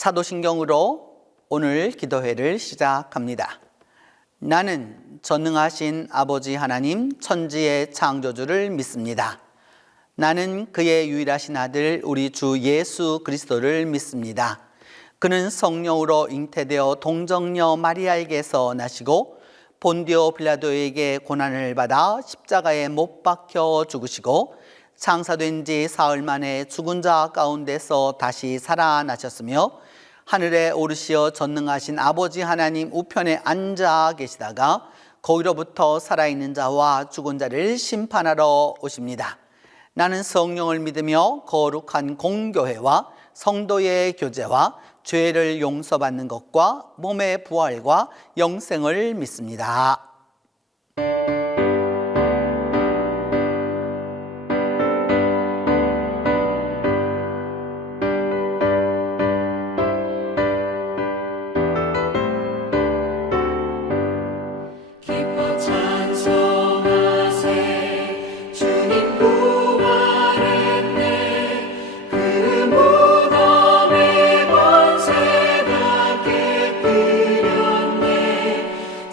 사도신경으로 오늘 기도회를 시작합니다. 나는 전능하신 아버지 하나님 천지의 창조주를 믿습니다. 나는 그의 유일하신 아들 우리 주 예수 그리스도를 믿습니다. 그는 성령으로 잉태되어 동정녀 마리아에게서 나시고 본디오 빌라도에게 고난을 받아 십자가에 못 박혀 죽으시고 장사된 지 사흘 만에 죽은 자 가운데서 다시 살아나셨으며 하늘에 오르시어 전능하신 아버지 하나님 우편에 앉아 계시다가 거기로부터 살아있는 자와 죽은 자를 심판하러 오십니다. 나는 성령을 믿으며 거룩한 공교회와 성도의 교제와 죄를 용서받는 것과 몸의 부활과 영생을 믿습니다.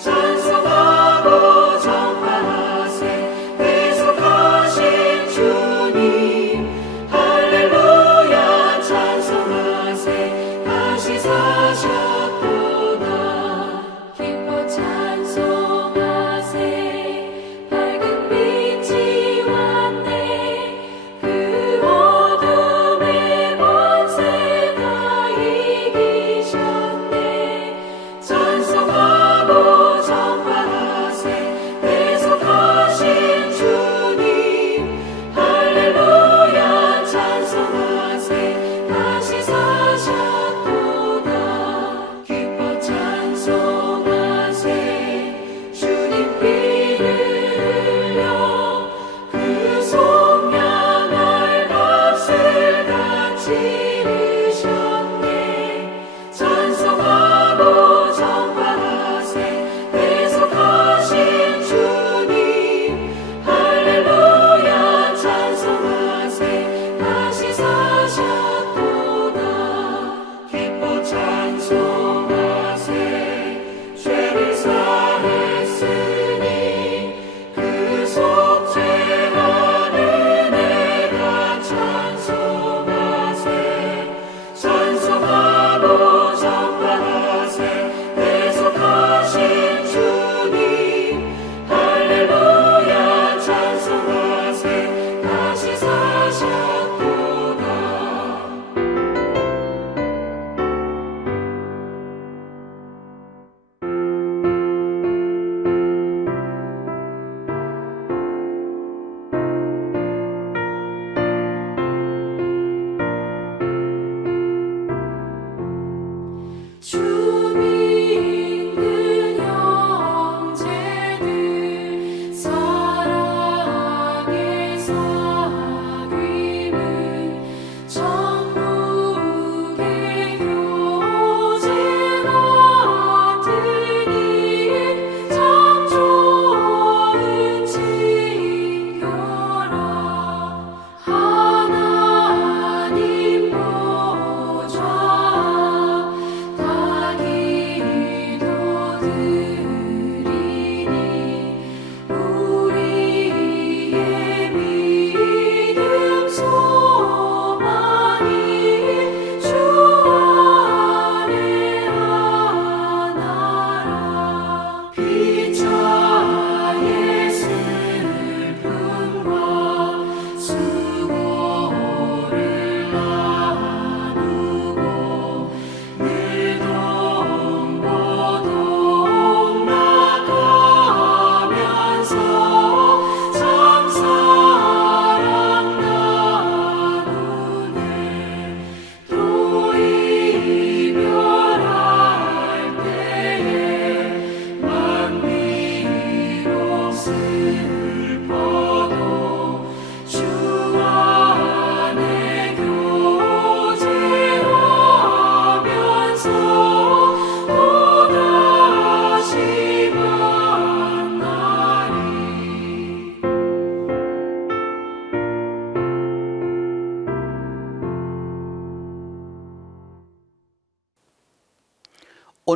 찬송하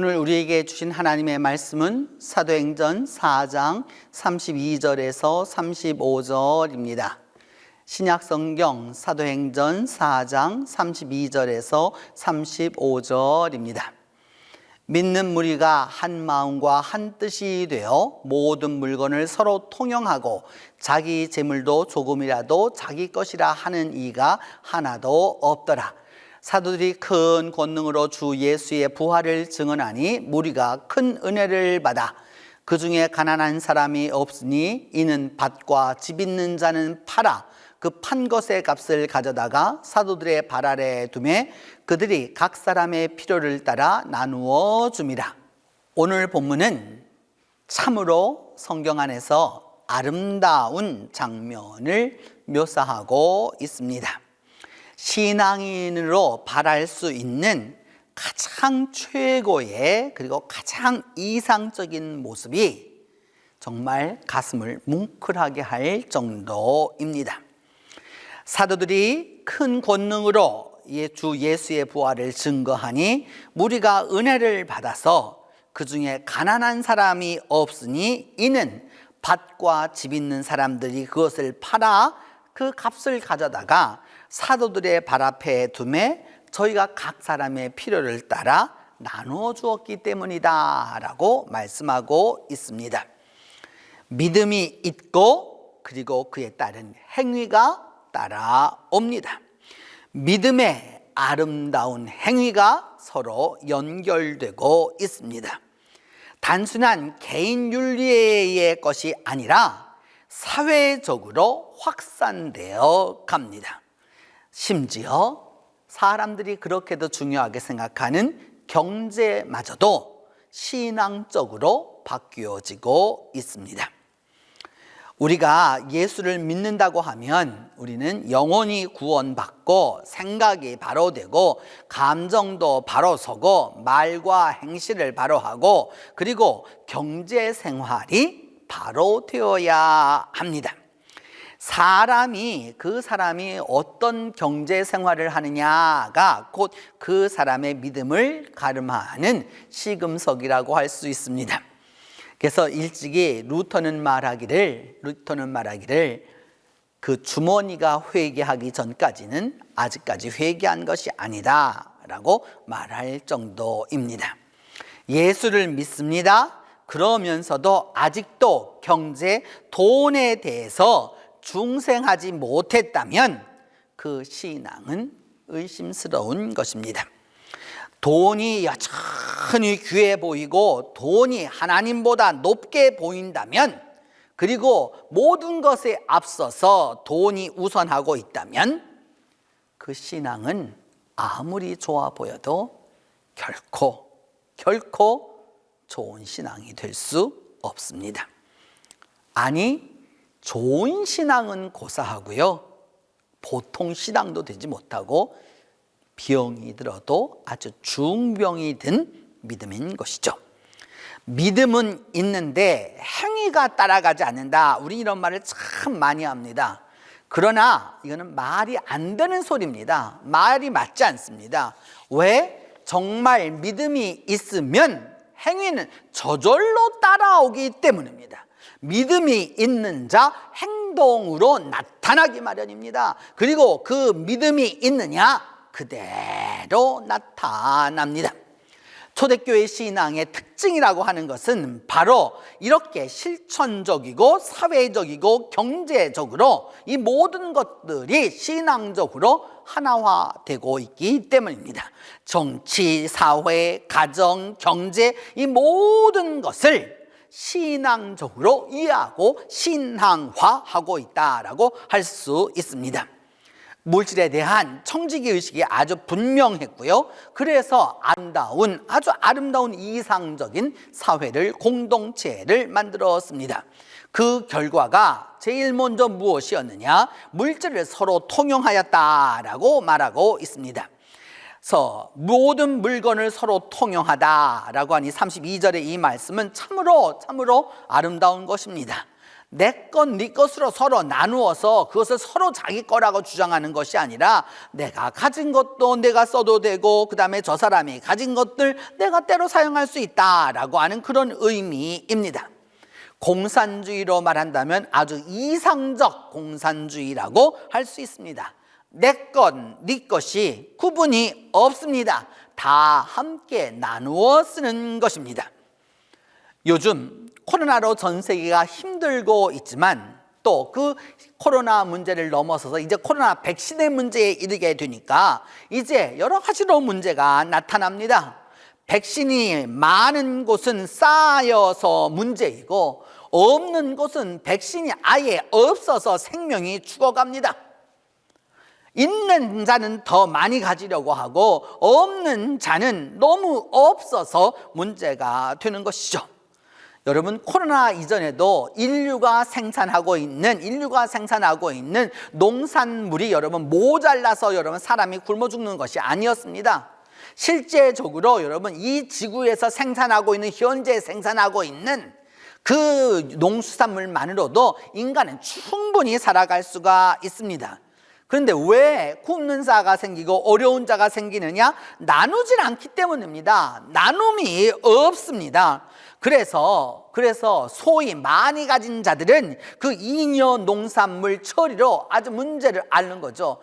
오늘 우리에게 주신 하나님의 말씀은 사도행전 4장 32절에서 35절입니다. 신약성경 사도행전 4장 32절에서 35절입니다. 믿는 무리가 한 마음과 한 뜻이 되어 모든 물건을 서로 통용하고 자기 재물도 조금이라도 자기 것이라 하는 이가 하나도 없더라. 사도들이 큰 권능으로 주 예수의 부활을 증언하니 무리가 큰 은혜를 받아 그 중에 가난한 사람이 없으니 이는 밭과 집 있는 자는 팔아 그 판 것의 값을 가져다가 사도들의 발 아래 두매 그들이 각 사람의 필요를 따라 나누어 줌이라. 오늘 본문은 참으로 성경 안에서 아름다운 장면을 묘사하고 있습니다. 신앙인으로 바랄 수 있는 가장 최고의 그리고 가장 이상적인 모습이 정말 가슴을 뭉클하게 할 정도입니다. 사도들이 큰 권능으로 주 예수의 부활을 증거하니 무리가 은혜를 받아서 그 중에 가난한 사람이 없으니 이는 밭과 집 있는 사람들이 그것을 팔아 그 값을 가져다가 사도들의 발 앞에 두매 저희가 각 사람의 필요를 따라 나누어 주었기 때문이다 라고 말씀하고 있습니다. 믿음이 있고 그리고 그에 따른 행위가 따라옵니다. 믿음의 아름다운 행위가 서로 연결되고 있습니다. 단순한 개인 윤리의 것이 아니라 사회적으로 확산되어 갑니다. 심지어 사람들이 그렇게도 중요하게 생각하는 경제마저도 신앙적으로 바뀌어지고 있습니다. 우리가 예수를 믿는다고 하면 우리는 영혼이 구원받고 생각이 바로 되고 감정도 바로 서고 말과 행실을 바로 하고 그리고 경제 생활이 바로 되어야 합니다. 그 사람이 어떤 경제 생활을 하느냐가 곧 그 사람의 믿음을 가름하는 시금석이라고 할 수 있습니다. 그래서 일찍이 루터는 말하기를 그 주머니가 회개하기 전까지는 아직까지 회개한 것이 아니다 라고 말할 정도입니다. 예수를 믿습니다. 그러면서도 아직도 경제, 돈에 대해서 중생하지 못했다면 그 신앙은 의심스러운 것입니다. 돈이 여전히 귀해 보이고 돈이 하나님보다 높게 보인다면 그리고 모든 것에 앞서서 돈이 우선하고 있다면 그 신앙은 아무리 좋아 보여도 결코 좋은 신앙이 될 수 없습니다. 아니 좋은 신앙은 고사하고요 보통 신앙도 되지 못하고 병이 들어도 아주 중병이 든 믿음인 것이죠. 믿음은 있는데 행위가 따라가지 않는다. 우리 이런 말을 참 많이 합니다. 그러나 이거는 말이 안 되는 소리입니다. 말이 맞지 않습니다. 왜? 정말 믿음이 있으면 행위는 저절로 따라오기 때문입니다. 믿음이 있는 자 행동으로 나타나기 마련입니다. 그리고 그 믿음이 있느냐? 그대로 나타납니다. 초대교회 신앙의 특징이라고 하는 것은 바로 이렇게 실천적이고 사회적이고 경제적으로 이 모든 것들이 신앙적으로 하나화되고 있기 때문입니다. 정치, 사회, 가정, 경제 이 모든 것을 신앙적으로 이해하고 신앙화하고 있다라고 할 수 있습니다. 물질에 대한 청지기의식이 아주 분명했고요. 그래서 아주 아름다운 이상적인 사회를, 공동체를 만들었습니다. 그 결과가 제일 먼저 무엇이었느냐? 물질을 서로 통용하였다라고 말하고 있습니다. 그래서 모든 물건을 서로 통용하다라고 하니 32절의 이 말씀은 참으로 아름다운 것입니다. 내 것, 네 것으로 서로 나누어서 그것을 서로 자기 거라고 주장하는 것이 아니라 내가 가진 것도 내가 써도 되고 그 다음에 저 사람이 가진 것들 내가 때로 사용할 수 있다라고 하는 그런 의미입니다. 공산주의로 말한다면 아주 이상적 공산주의라고 할 수 있습니다. 내 것, 네 것이 구분이 없습니다. 다 함께 나누어 쓰는 것입니다. 요즘 코로나로 전 세계가 힘들고 있지만 또 그 코로나 문제를 넘어서서 이제 코로나 백신의 문제에 이르게 되니까 이제 여러 가지로 문제가 나타납니다. 백신이 많은 곳은 쌓여서 문제이고 없는 곳은 백신이 아예 없어서 생명이 죽어갑니다. 있는 자는 더 많이 가지려고 하고 없는 자는 너무 없어서 문제가 되는 것이죠. 여러분, 코로나 이전에도 인류가 생산하고 있는 농산물이 여러분 모자라서 여러분 사람이 굶어 죽는 것이 아니었습니다. 실제적으로 여러분 이 지구에서 현재 생산하고 있는 그 농수산물만으로도 인간은 충분히 살아갈 수가 있습니다. 그런데 왜 굶는 자가 생기고 어려운 자가 생기느냐? 나누질 않기 때문입니다. 나눔이 없습니다. 그래서 소위 많이 가진 자들은 그 잉여 농산물 처리로 아주 문제를 앓는 거죠.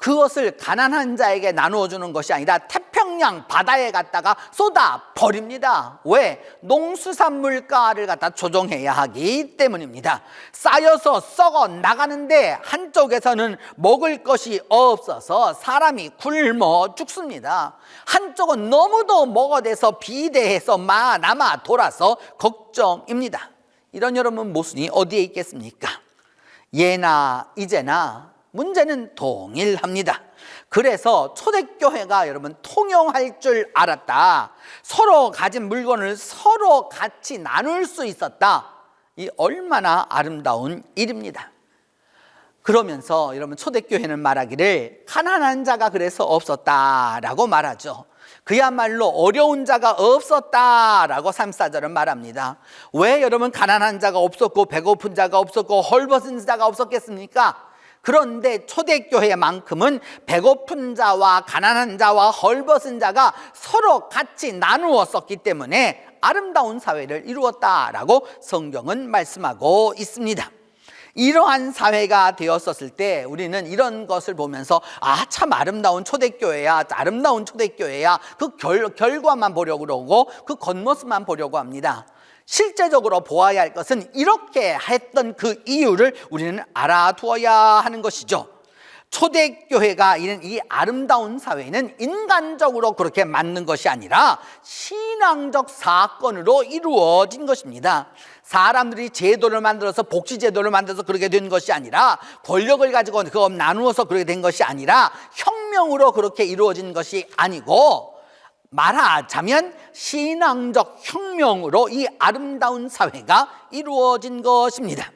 그것을 가난한 자에게 나누어 주는 것이 아니라 태평양 바다에 갖다가 쏟아 버립니다. 왜? 농수산물가를 갖다 조정해야 하기 때문입니다. 쌓여서 썩어 나가는데 한쪽에서는 먹을 것이 없어서 사람이 굶어 죽습니다. 한쪽은 너무도 먹어대서 비대해서 남아 돌아서 걱정입니다. 이런 여러분 모순이 어디에 있겠습니까? 예나 이제나 문제는 동일합니다. 그래서 초대교회가 여러분 통용할 줄 알았다. 서로 가진 물건을 서로 같이 나눌 수 있었다. 이 얼마나 아름다운 일입니다. 그러면서 여러분 초대교회는 말하기를 가난한 자가 그래서 없었다라고 말하죠. 그야말로 어려운 자가 없었다라고 3, 4절은 말합니다. 왜 여러분 가난한 자가 없었고 배고픈 자가 없었고 헐벗은 자가 없었겠습니까? 그런데 초대교회만큼은 배고픈 자와 가난한 자와 헐벗은 자가 서로 같이 나누었었기 때문에 아름다운 사회를 이루었다라고 성경은 말씀하고 있습니다. 이러한 사회가 되었었을 때 우리는 이런 것을 보면서 참 아름다운 초대교회야 그 결과만 보려고 그러고 그 겉모습만 보려고 합니다. 실제적으로 보아야 할 것은 이렇게 했던 그 이유를 우리는 알아두어야 하는 것이죠. 초대교회가 이런 이 아름다운 사회는 인간적으로 그렇게 만든 것이 아니라 신앙적 사건으로 이루어진 것입니다. 사람들이 제도를 만들어서 복지제도를 만들어서 그렇게 된 것이 아니라 권력을 가지고 그거 나누어서 그렇게 된 것이 아니라 혁명으로 그렇게 이루어진 것이 아니고 말하자면 신앙적 혁명으로 이 아름다운 사회가 이루어진 것입니다.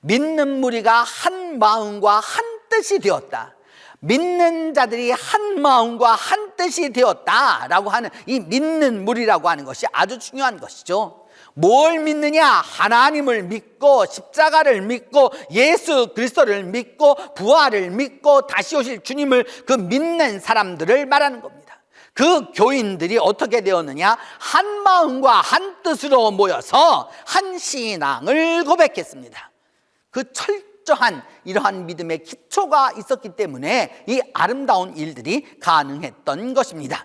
믿는 무리가 한 마음과 한 뜻이 되었다. 믿는 자들이 한 마음과 한 뜻이 되었다라고 하는 이 믿는 무리라고 하는 것이 아주 중요한 것이죠. 뭘 믿느냐? 하나님을 믿고 십자가를 믿고 예수 그리스도를 믿고 부활을 믿고 다시 오실 주님을 그 믿는 사람들을 말하는 겁니다. 그 교인들이 어떻게 되었느냐? 한 마음과 한 뜻으로 모여서 한 신앙을 고백했습니다. 그 철저한 이러한 믿음의 기초가 있었기 때문에 이 아름다운 일들이 가능했던 것입니다.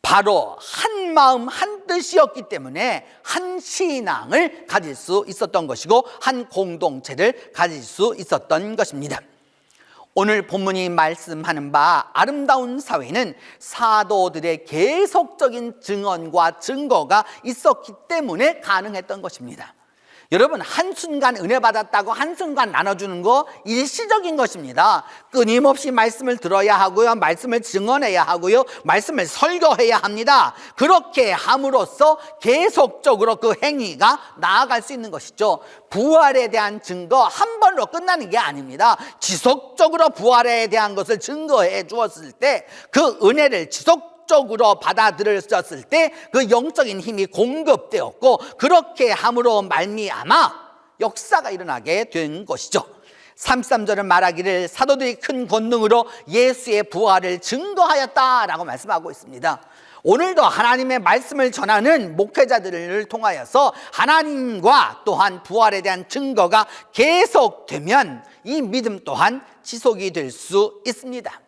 바로 한 마음 한 뜻이었기 때문에 한 신앙을 가질 수 있었던 것이고 한 공동체를 가질 수 있었던 것입니다. 오늘 본문이 말씀하는 바 아름다운 사회는 사도들의 계속적인 증언과 증거가 있었기 때문에 가능했던 것입니다. 여러분, 한순간 은혜 받았다고 한순간 나눠주는 거 일시적인 것입니다. 끊임없이 말씀을 들어야 하고요, 말씀을 증언해야 하고요, 말씀을 설교해야 합니다. 그렇게 함으로써 계속적으로 그 행위가 나아갈 수 있는 것이죠. 부활에 대한 증거 한 번로 끝나는 게 아닙니다. 지속적으로 부활에 대한 것을 증거해 주었을 때 그 은혜를 적으로 받아들였을 때 그 영적인 힘이 공급되었고 그렇게 함으로 말미암아 역사가 일어나게 된 것이죠. 33절은 말하기를 사도들이 큰 권능으로 예수의 부활을 증거하였다라고 말씀하고 있습니다. 오늘도 하나님의 말씀을 전하는 목회자들을 통하여서 하나님과 또한 부활에 대한 증거가 계속되면 이 믿음 또한 지속이 될 수 있습니다.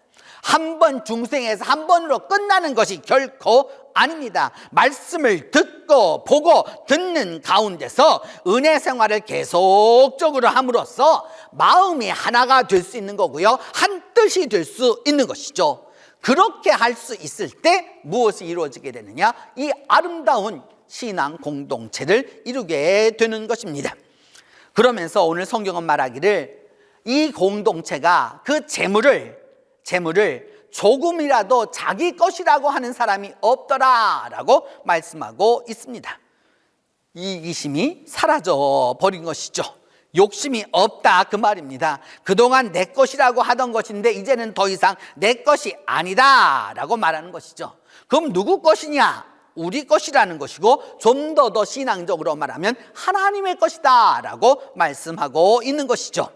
한 번 중생에서 한 번으로 끝나는 것이 결코 아닙니다. 말씀을 듣고 보고 듣는 가운데서 은혜 생활을 계속적으로 함으로써 마음이 하나가 될 수 있는 거고요, 한 뜻이 될 수 있는 것이죠. 그렇게 할 수 있을 때 무엇이 이루어지게 되느냐? 이 아름다운 신앙 공동체를 이루게 되는 것입니다. 그러면서 오늘 성경은 말하기를 이 공동체가 그 재물을 조금이라도 자기 것이라고 하는 사람이 없더라라고 말씀하고 있습니다. 이기심이 사라져 버린 것이죠. 욕심이 없다 그 말입니다. 그동안 내 것이라고 하던 것인데 이제는 더 이상 내 것이 아니다 라고 말하는 것이죠. 그럼 누구 것이냐? 우리 것이라는 것이고, 좀 더 신앙적으로 말하면 하나님의 것이다 라고 말씀하고 있는 것이죠.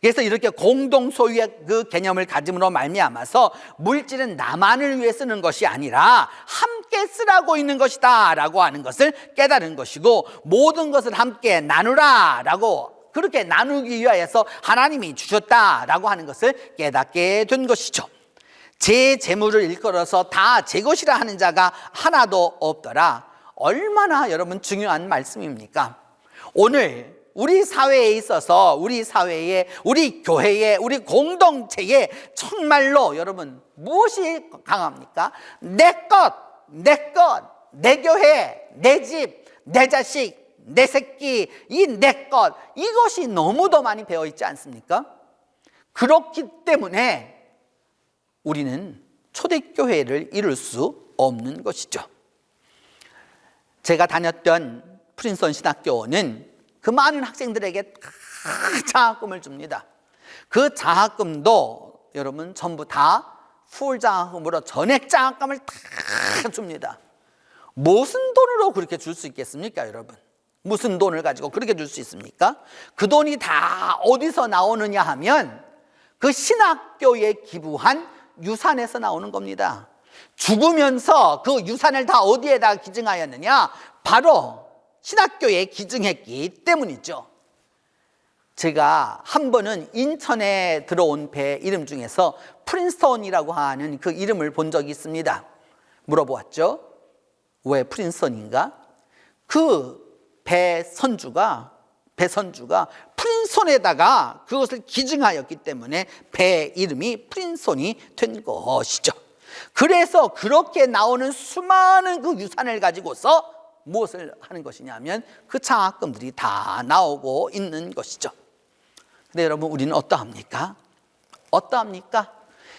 그래서 이렇게 공동 소유의 그 개념을 가짐으로 말미암아서 물질은 나만을 위해 쓰는 것이 아니라 함께 쓰라고 있는 것이다 라고 하는 것을 깨달은 것이고, 모든 것을 함께 나누라 라고, 그렇게 나누기 위하여서 하나님이 주셨다라고 하는 것을 깨닫게 된 것이죠. 제 재물을 일컬어서 다 제 것이라 하는 자가 하나도 없더라. 얼마나 여러분 중요한 말씀입니까? 오늘 우리 사회에 있어서, 우리 사회에, 우리 교회에, 우리 공동체에 정말로 여러분 무엇이 강합니까? 내 것, 내 교회, 내 집, 내 자식, 내 새끼, 이 내 것, 이것이 너무도 많이 배어 있지 않습니까? 그렇기 때문에 우리는 초대교회를 이룰 수 없는 것이죠. 제가 다녔던 프린스턴 신학교는 그 많은 학생들에게 다 장학금을 줍니다. 그 장학금도 여러분 전부 다 풀 장학금으로 전액 장학금을 다 줍니다. 무슨 돈으로 그렇게 줄 수 있겠습니까, 여러분? 무슨 돈을 가지고 그렇게 줄 수 있습니까? 그 돈이 다 어디서 나오느냐 하면 그 신학교에 기부한 유산에서 나오는 겁니다. 죽으면서 그 유산을 다 어디에다 기증하였느냐? 바로 신학교에 기증했기 때문이죠. 제가 한 번은 인천에 들어온 배 이름 중에서 프린스턴이라고 하는 그 이름을 본 적이 있습니다. 물어보았죠. 왜 프린스턴인가? 그 배 선주가 프린스턴에다가 그것을 기증하였기 때문에 배 이름이 프린스턴이 된 것이죠. 그래서 그렇게 나오는 수많은 그 유산을 가지고서 무엇을 하는 것이냐면 그 장학금들이 다 나오고 있는 것이죠. 근데 여러분, 우리는 어떠합니까?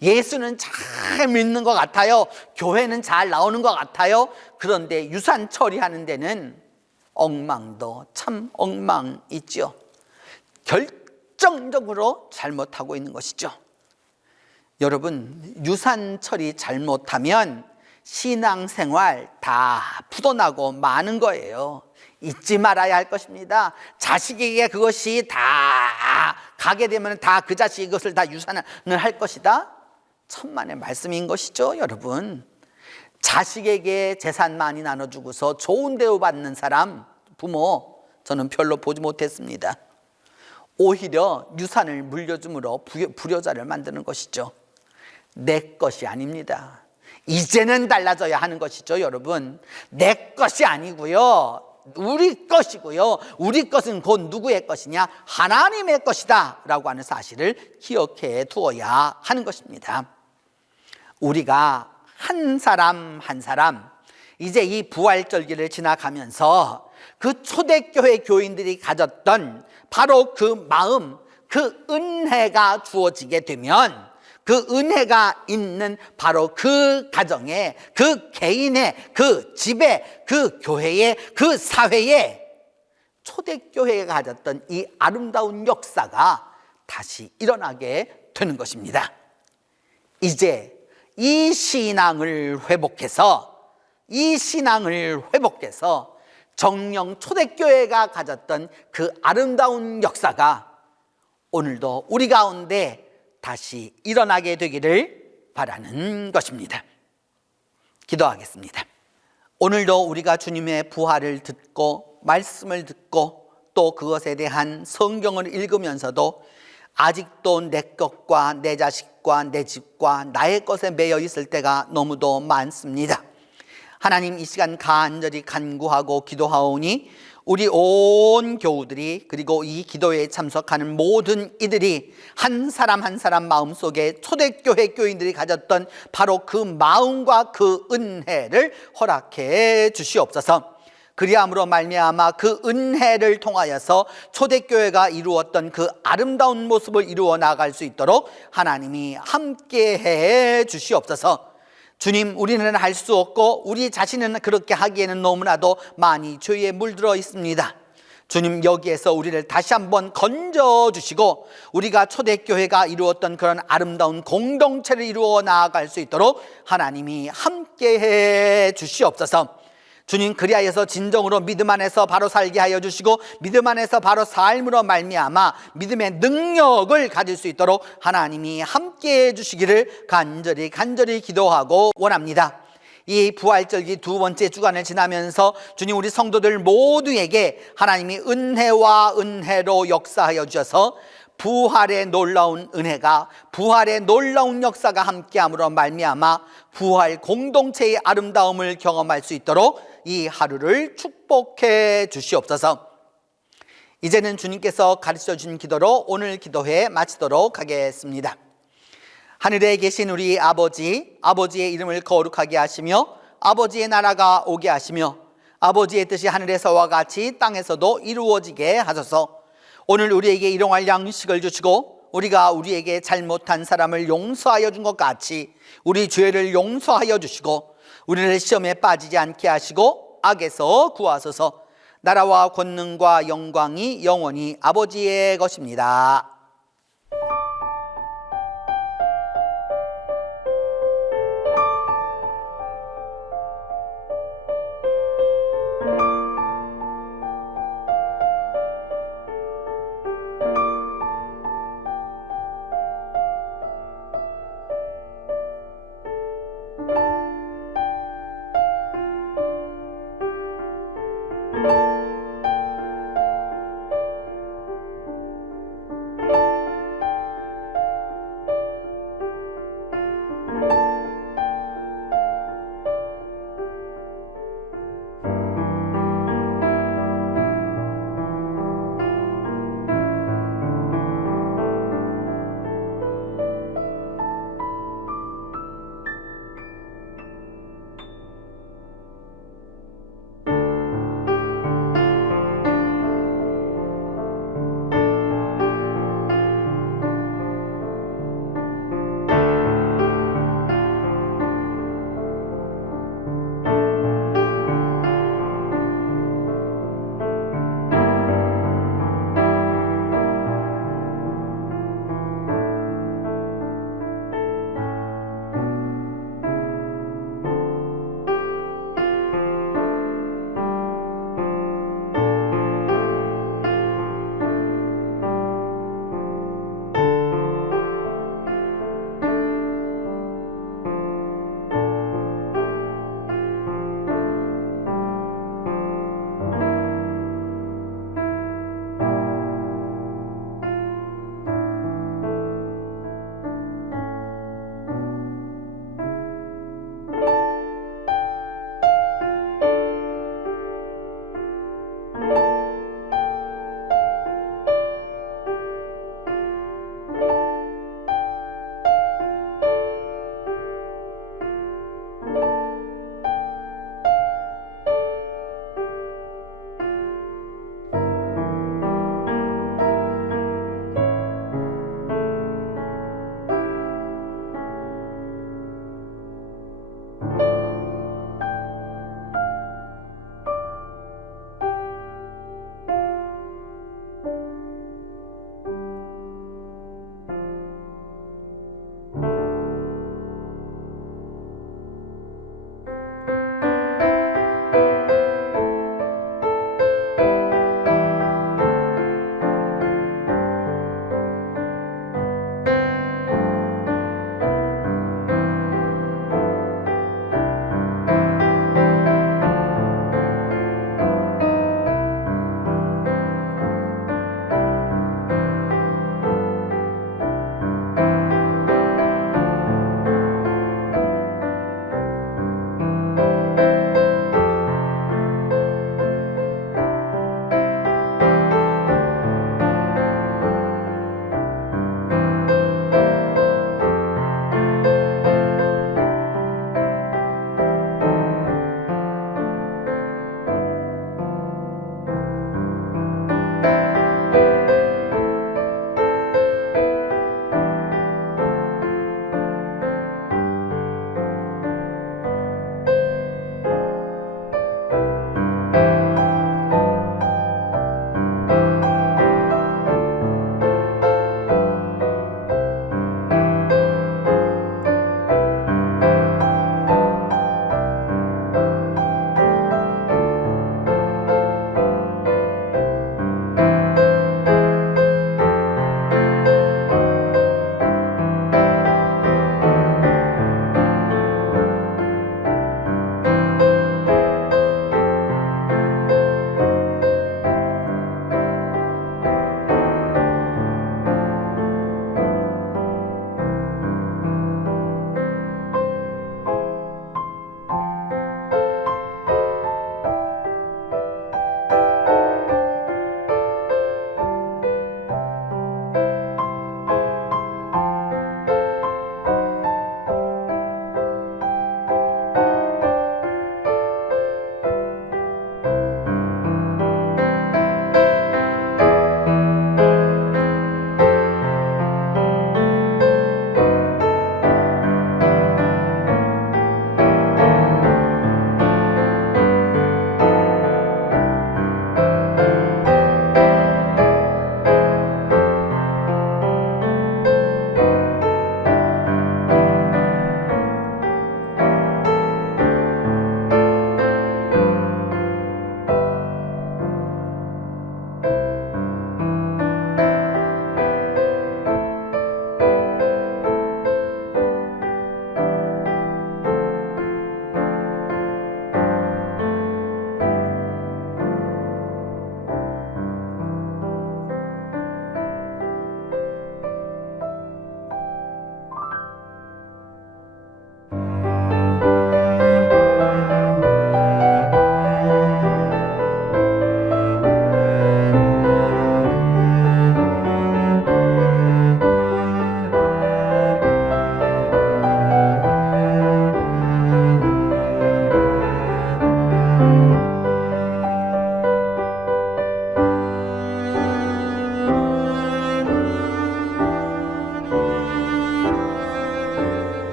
예수는 잘 믿는 것 같아요. 교회는 잘 나오는 것 같아요. 그런데 유산 처리하는 데는 엉망도 참 엉망이죠. 결정적으로 잘못하고 있는 것이죠. 여러분, 유산 처리 잘못하면 신앙생활 다 부도나고 마는 거예요. 잊지 말아야 할 것입니다. 자식에게 그것이 다 가게 되면 다 그 자식이 그것을 다 유산을 할 것이다. 천만의 말씀인 것이죠, 여러분. 자식에게 재산 많이 나눠주고서 좋은 대우 받는 사람, 부모, 저는 별로 보지 못했습니다. 오히려 유산을 물려줌으로 불효자를 만드는 것이죠. 내 것이 아닙니다. 이제는 달라져야 하는 것이죠, 여러분. 내 것이 아니고요, 우리 것이고요. 우리 것은 곧 누구의 것이냐? 하나님의 것이다 라고 하는 사실을 기억해 두어야 하는 것입니다. 우리가 한 사람 한 사람 이제 이 부활절기를 지나가면서 그 초대교회 교인들이 가졌던 바로 그 마음, 그 은혜가 주어지게 되면 그 은혜가 있는 바로 그 가정에, 그 개인의, 그 집에, 그 교회에, 그 사회에 초대교회가 가졌던 이 아름다운 역사가 다시 일어나게 되는 것입니다. 이제 이 신앙을 회복해서 정령 초대교회가 가졌던 그 아름다운 역사가 오늘도 우리 가운데 다시 일어나게 되기를 바라는 것입니다. 기도하겠습니다. 오늘도 우리가 주님의 부활을 듣고 말씀을 듣고 또 그것에 대한 성경을 읽으면서도 아직도 내 것과 내 자식과 내 집과 나의 것에 매여 있을 때가 너무도 많습니다. 하나님, 이 시간 간절히 간구하고 기도하오니 우리 온 교우들이, 그리고 이 기도에 참석하는 모든 이들이 한 사람 한 사람 마음속에 초대교회 교인들이 가졌던 바로 그 마음과 그 은혜를 허락해 주시옵소서. 그리함으로 말미암아 그 은혜를 통하여서 초대교회가 이루었던 그 아름다운 모습을 이루어 나갈 수 있도록 하나님이 함께해 주시옵소서. 주님, 우리는 할 수 없고 우리 자신은 그렇게 하기에는 너무나도 많이 죄에 물들어 있습니다. 주님, 여기에서 우리를 다시 한번 건져주시고 우리가 초대교회가 이루었던 그런 아름다운 공동체를 이루어 나아갈 수 있도록 하나님이 함께해 주시옵소서. 주님, 그리하여서 진정으로 믿음 안에서 바로 살게 하여 주시고 믿음 안에서 바로 삶으로 말미암아 믿음의 능력을 가질 수 있도록 하나님이 함께해 주시기를 간절히 기도하고 원합니다. 이 부활절기 두 번째 주간을 지나면서 주님, 우리 성도들 모두에게 하나님이 은혜와 은혜로 역사하여 주셔서 부활의 놀라운 은혜가, 부활의 놀라운 역사가 함께함으로 말미암아 부활 공동체의 아름다움을 경험할 수 있도록 이 하루를 축복해 주시옵소서. 이제는 주님께서 가르쳐 주신 기도로 오늘 기도회 마치도록 하겠습니다. 하늘에 계신 우리 아버지, 아버지의 이름을 거룩하게 하시며 아버지의 나라가 오게 하시며 아버지의 뜻이 하늘에서와 같이 땅에서도 이루어지게 하소서. 오늘 우리에게 일용할 양식을 주시고 우리가 우리에게 잘못한 사람을 용서하여 준 것 같이 우리 죄를 용서하여 주시고 우리를 시험에 빠지지 않게 하시고 악에서 구하소서. 나라와 권능과 영광이 영원히 아버지의 것입니다.